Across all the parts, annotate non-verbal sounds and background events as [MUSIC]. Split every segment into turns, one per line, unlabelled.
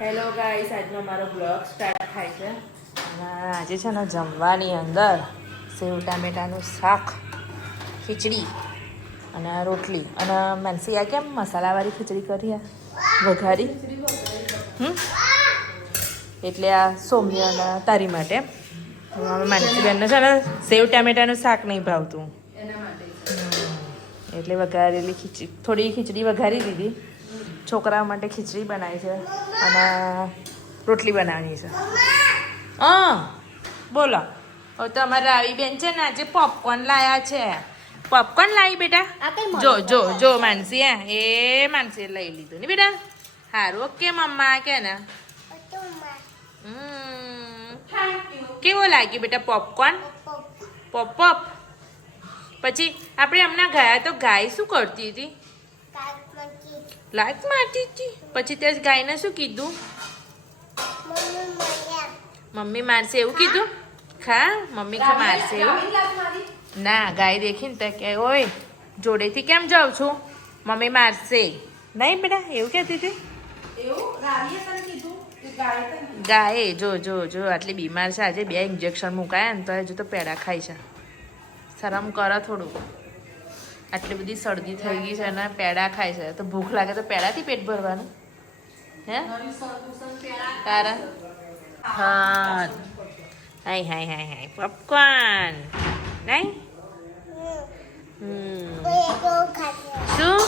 Hello guys આજનો મારો blog start થાય છે. અને આજે છે ને જમવાની અંદર સેવ ટામેટાનું શાક ખીચડી અને રોટલી. અને માનસી આ કેમ મસાલાવાળી ખીચડી કરી વઘારી? એટલે આ સૌમ્ય અને તારી માટે. માનસી બેનને છે ને સેવ ટામેટાનું શાક નહીં ભાવતું. એટલે વઘારેલી ખીચડી થોડી ખીચડી વઘારી દીધી. છોકરા માટે ખીચડી બનાવી છે અને રોટલી બનાવવાની છે. હા બોલો. હવે તમારા આવી રાવી બેન છે ને આજે પોપકોર્ન લાયા છે. પોપકોર્ન લાવી બેટા? જો જો જો માનસી હે એ માનસી લઈ લીધું ને બેટા. સારું ઓકે મમ્મા કે ને? હમ. કેવો લાગ્યું બેટા પોપકોર્ન પોપ પોપ પછી આપણે હમણાં ગયા તો ગાય શું કરતી હતી? લાઈટ મારતી હતી. પછી તે ગાયને શું કીધું? મમ્મી મારશે એવું કીધું? ખા મમ્મી ખા મારશે એવું? ના ગાય દેખીને તે કે ઓય જોડેથી કેમ જાઉં છું? મમ્મી મારશે. નહીં બેટા એવું કહેતી હતી? ગાય જો જો જો આટલી બીમાર છે. આજે બે ઇન્જેક્શન મુકાયા ને તો હજુ તો પેડા ખાય છે. શરમ કરો થોડું આટલી બધી શરદી થઈ ગઈ છે અને પેડા ખાય છે. તો ભૂખ લાગે તો પેડાથી પેટ ભરવાનું. હે? તારા હા. હાય હાય હાય હાય. પોપકોર્ન નહીં? શું?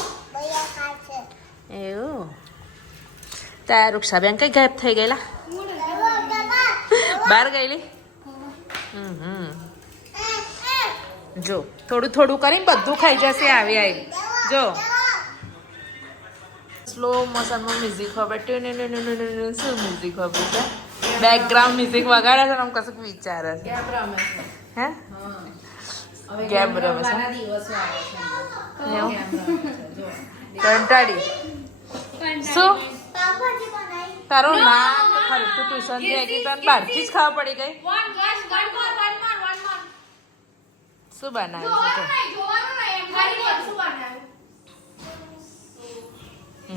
એવું. તારા રૂક્ષાબેન કઈ ગાયબ થઈ ગયેલા? બહાર ગયેલી હમ હમ જો થોડું થોડું કરીને બધું ખાઈ જશે આવી આવી. જો. સ્લો મોશનમાં મ્યુઝિક હવે ટ્યુન શું મ્યુઝિક હવે છે? બેકગ્રાઉન્ડ મ્યુઝિક વગાડે છે ને આમ કશું વિચારે છે. હે? ગેમ રમે છે? કંટાળી. શું? તારું નામ ખરું તું ટ્યુશનથી આવી તને બહારથી જ ખાવા પડી ગઈ. શું બનાવ્યું? છે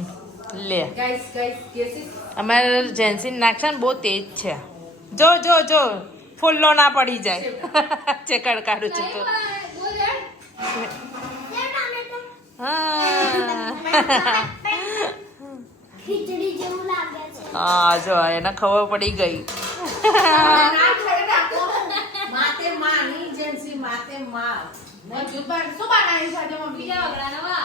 લે. અમારે જેન્સીન નાખશે ને બહુ તેજ છે. જો જો જો ફૂલ્લો ના પડી જાય. [LAUGHS] છે કડકારું છું તો. હા
ખીચડી જેવું લાગે છે.
હા જો એને ખબર પડી ગઈ
માતે માં ની માતે માં. મજૂર બન શું બનાવી છે આજે મમ્મી.
બીજા વગડા નવા.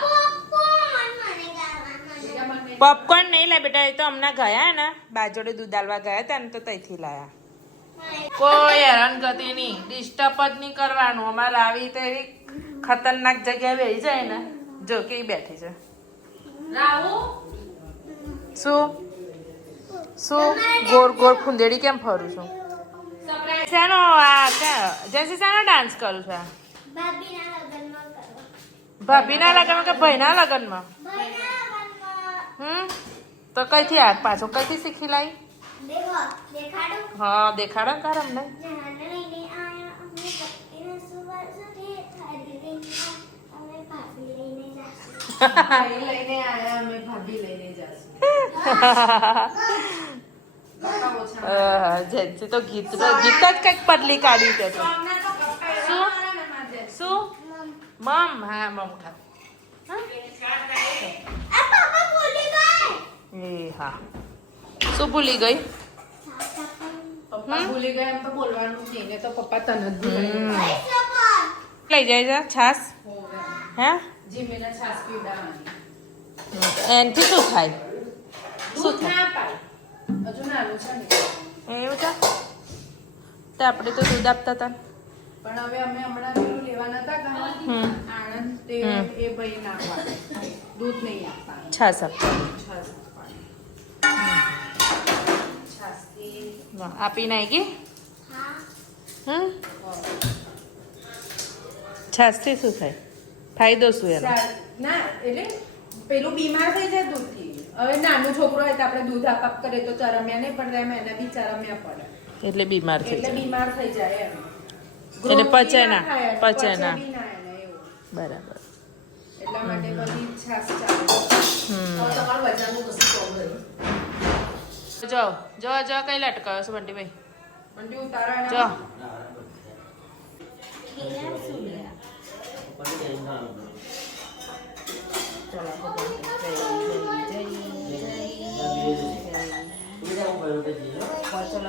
પોપકોર્ન નહીં લા બેટા એ તો હમણાં ગયા ને. બાજોડે દૂધ આલવા ગયા હતા ને તો તઈથી લાયા. કોઈ હેરાનગતિ નહીં. ડિસ્ટર્બ જ નહીં કરવાનું. અમારે આવી તો એવી ખતરનાક જગ્યાએ બેસી જાય ને જો કે બેઠી છે.
રાહુ?
શું? શું? ગોર ગોળ ફુંદેડી કેમ ફરું છું? શેનો આ ક્યાં જેસી શાનો ડાન્સ કરું છે?
ભાભીના લગ્નમાં કરો
ભાભીના લગ્નમાં કે ભાઈના લગ્નમાં?
ભાઈના લગ્નમાં.
હમ? તો કઈથી આ પાછો કઈથી શીખી
દેખાડું.
હા દેખાડો કર અમને.
લઈને આયા અમે પત્તીને સુવા સુધી થાળી લઈને આયા, અમે ભાભી લઈને જાશું [LAUGHS]
ભાઈ લઈને આયા અમે ભાભી લઈને જાશું બાપા ઓછા
અહ, જેન્સી તો ગીત ગીત જ કંઈક પડલી કાઢી છે તો. શું? શું? મમ. હા મમ ખા એ હા. શું ભૂલી ગઈ?
પપ્પા ભૂલી ગયા એમ તો બોલવાનું જ ને તો પપ્પા તને જ.
લઈ જાય છે છાસ. હે
જીમીને છાસ પીવડાવવાની.
એનથી શું થાય? શું
પાય. હજુ નાનું છે ને?
એવું છે? તે આપણે તો દૂધ આપતા હતા
પણ હવે અમે હમણાં પેલું લેવાના
હતા
આણંદ તે એ ભાઈ ના પાડે. દૂધ નહીં આપવાનું.
છાસ આપતા
છાસ આપવાની. છાસથી
વાહ, આપી નાખી
હા.
હમ? છાસથી શું થાય? ફાયદો શું એનો?
ના એટલે પેલું બીમાર થઈ જાય દૂધથી. હવે નાનું છોકરો હોય તો આપણે દૂધ આપ કરીએ તો ચરમ્યા નહીં પડે એમ એને બી ચરમ્યા પડે.
એટલે બીમાર થઈ
એટલે
જાય.
બીમાર થઈ જાય એમ.
એટલે પચે ના, પચે ના.
બી ના એને એવું.
બરાબર.
એટલા માટે બધી છાસ ચાલે. તમારું વજનનું કશું પ્રોબ્લેમ
જો જો જો કઈ લટકાયો છે બંટીભાઈ?
મંડી ઉતારા
જો.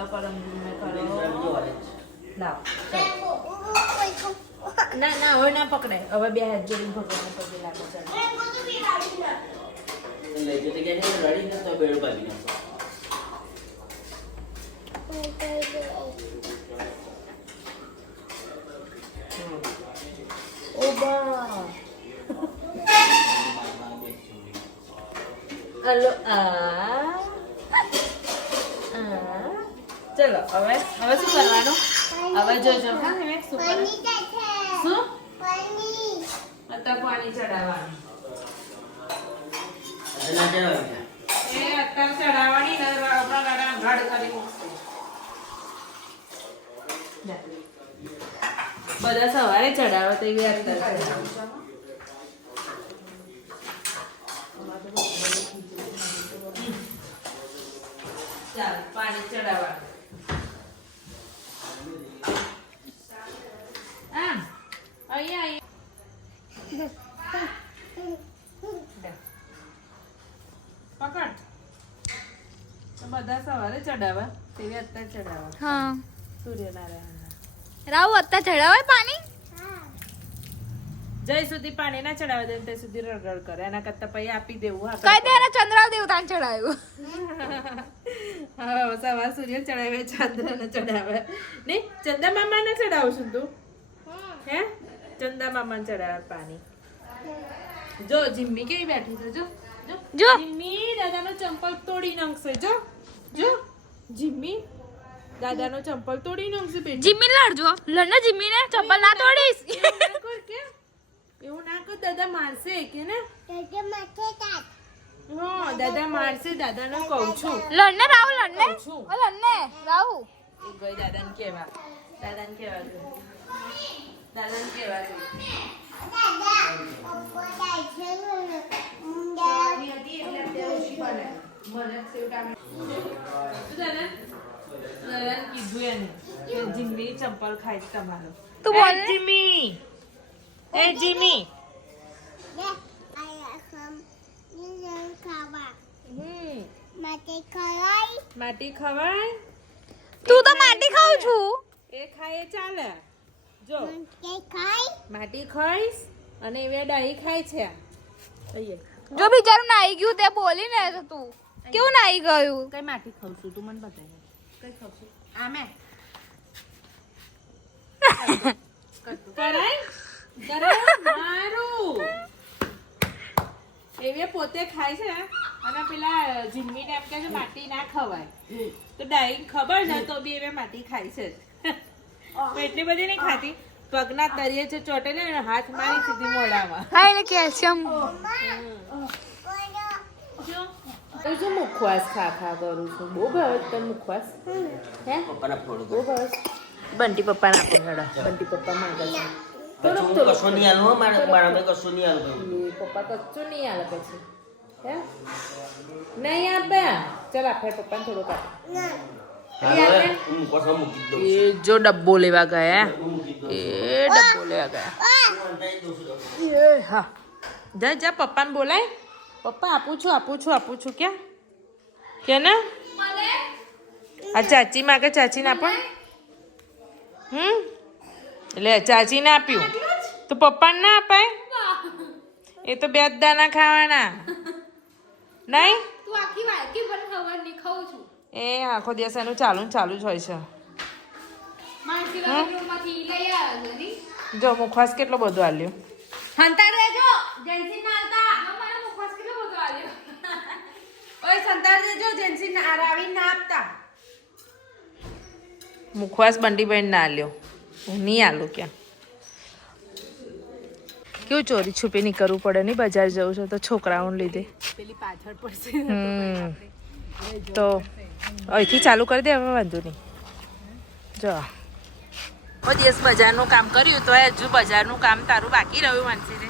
ચલો પરમ કરો લાવ ના ના હવે ના પકડાય હવે બે હાથ જોડીને ભગવાનને પગે લાગો ચાલો ઓબા હલો આ આ. ચલો હવે હવે શું કરવાનું? હવે જોજો હા હવે શું શું? અત્યારે પાણી ચડાવવાનું. એ અત્યારે ચડાવવાની ને આપણા ગાડા ઘાડ કરી બધા સવારે ચડાવે તો એવી અત્યારે. ચાલ પાણી ચડાવવાનું. આમ અહીંયા અહીંયા પકડ. તો બધા સવારે ચડાવવા તેવી અત્યારે ચડાવે
હા.
સૂર્યનારાયણ
રાવ અત્યારે ચડાવાય પાણી?
જય સુધી પાણી ના ચડાવે દે ત્યાં સુધી રગડ કરે. એના કરતા પછી આપી દેવું
કઈ દે ચંદ્ર દેવતાને ચડાવ્યું [LAUGHS]
હા સવાર સૂર્ય ચડાવે ચંદ્ર ને ચડાવે. નહીં ચંદા મામા ને ચડાવું તું? હે? ચંદા મામા ને ચડાવે પાણી. જો જીમ્મી કેવી બેઠી છે જો.
જો.
જીમ્મી દાદાનો ચંપલ તોડી નાખશે જો. જો જિમ્મી દાદાનો ચંપલ તોડી નાખશે બેટી.
જિમ્મી લડજો. લડને જિમ્મી ને ચંપલ ના તોડીશ.
એવું ના કર કે એવું ના કર દાદા મારશે કે ને? હા દાદા મારશે દાદાને કહું છું.
લડને રાહુ લડને
છું.
ઓ લડને રાહુ.
એ ગઈ દાદાને કેવા દાદાને કેવા દાદાને કેવા ચંપલ ખાય છે તમારો.
તું બોલ જીમી.
એ જીમ્મી એ હમ.
માટે ખરાઈ
માટી ખવાય?
તું તો માટી ખાઉં છું.
એ ખાય એ ચાલે. જો.
કે ખાઈ
માટી ખાઈશ અને વેડા ડાહી ખાય છે અહીંયા
જો બિચારું નાઈ ગયું તે બોલી ને તું કેવું નાઈ ગયું?
કઈ માટી ખાવ છું તું મને બતાવી કઈ ખાવ છું? આમે [LAUGHS] કરાય? કરાય? મારું. એવી પોતે ખાય છે અને પેલા જીમ્મીને એમ કે છે માટી ના ખવાય. તો ડાઈંગ ખબર છે તો બી એ માટી ખાય છે. તો એટલી બધી નહીં ખાતી પગના તરીએ છે ચોટે ને હાથ મારી સીધી મોઢામાં.
હા એટલે કેલ્શિયમ.
હું શું મુખવાસ ખા ખા કરું છું. બહુ ભાવે તને મુખવાસ. હે? બહુ ભાવે બંટી પપ્પાના આપો હેડો બંટી પપ્પા માંગે છે. થોડુંક થોડુંક
કશું નહીં આલું મારે મારા કશું નહીં આલું
પપ્પા કચ્ચું નહીં આલે પછી. હે? નહીં આપે? ચાલ આપે પપ્પાને થોડુંક આપે?
કશું
એ જો ડબ્બો લેવા ગયા એ ડબ્બો લેવા ગયા. એ હા જા જા પપ્પાને બોલાય. પપ્પા આપું છું આપું છું આપું છું ક્યાં? કે ને? આ ચાચી માગે ચાચીને પણ હમ? એટલે ચાચીને આપ્યું. તો પપ્પાને ના અપાય? એ તો બે દાના ખાવાના. નહીં?
તું આખી વાટકી પણ ખબર નહીં ખાઉં છું.
એ આખો દિવસ એનું ચાલુ ચાલુ જ હોય છે. જો મુખવાસ કેટલો બધો આલ્યો.
હંતાડ દેજો જેન્સી ના હતા મને મુખવાસ કેટલો બધો આલ્યો.
ઓય સંતાર દેજો જેન્સી ના રાવી ના આપતા. મુખવાસ બંટીભાઈ ના આલ્યો. નહીં આલું ક્યાં? કેવું ચોરી છુપી નહીં કરવું પડે? નહીં બજાર જવું છે તો છોકરાઓને લીધે.
પેલી પાછળ પડશે
તો અહીંથી ચાલુ કરી દે હવે વાંધો નહીં. જો. કોઈ દિવસ બજારનું કામ કર્યું તો હજુ બજારનું કામ તારું બાકી રહ્યું માનસીને.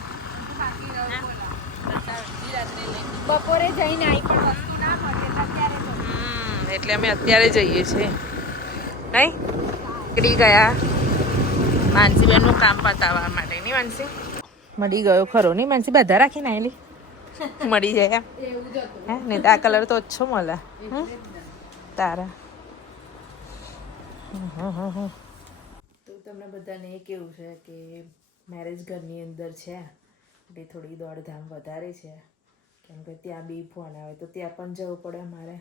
બપોરે જઈને આવી પણ વસ્તુ ના મળે એટલે
અમે અત્યારે જઈએ છીએ. નહીં? નીકળી ગયા. માનસીબેનનું કામ પતાવવા માટે. નહીં માનસી? મળી ગયો ખરો. નહીં માનસી બધા રાખીને આવેલી મળી જાય એમ. હે? નહીં તો આ કલર તો ઓછો મળે? તારા. તો તમને બધાને એ કેવું છે કે મેરેજ ઘરની અંદર છે એટલે થોડી દોડધામ વધારે છે. કેમ કે ત્યાં બી ફોન આવે તો ત્યાં પણ જવું પડે મારે.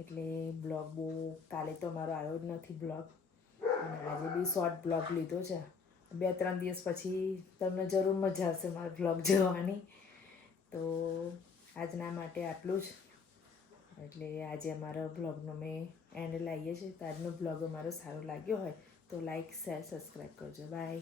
એટલે બ્લોગ બહુ કાલે તો મારો આવ્યો જ નથી બ્લોગ અને આજે બી શોર્ટ બ્લોગ લીધો છે. બે ત્રણ દિવસ પછી તમને જરૂર મજા આવશે મારો બ્લોગ જોવાની. તો આજના માટે આટલું જ. એટલે આજે અમારો બ્લોગનો મેં એન્ડ લાવીએ છીએ. તો આજનો બ્લોગ અમારો સારો લાગ્યો હોય તો લાઈક શેર સબસ્ક્રાઈબ કરજો. બાય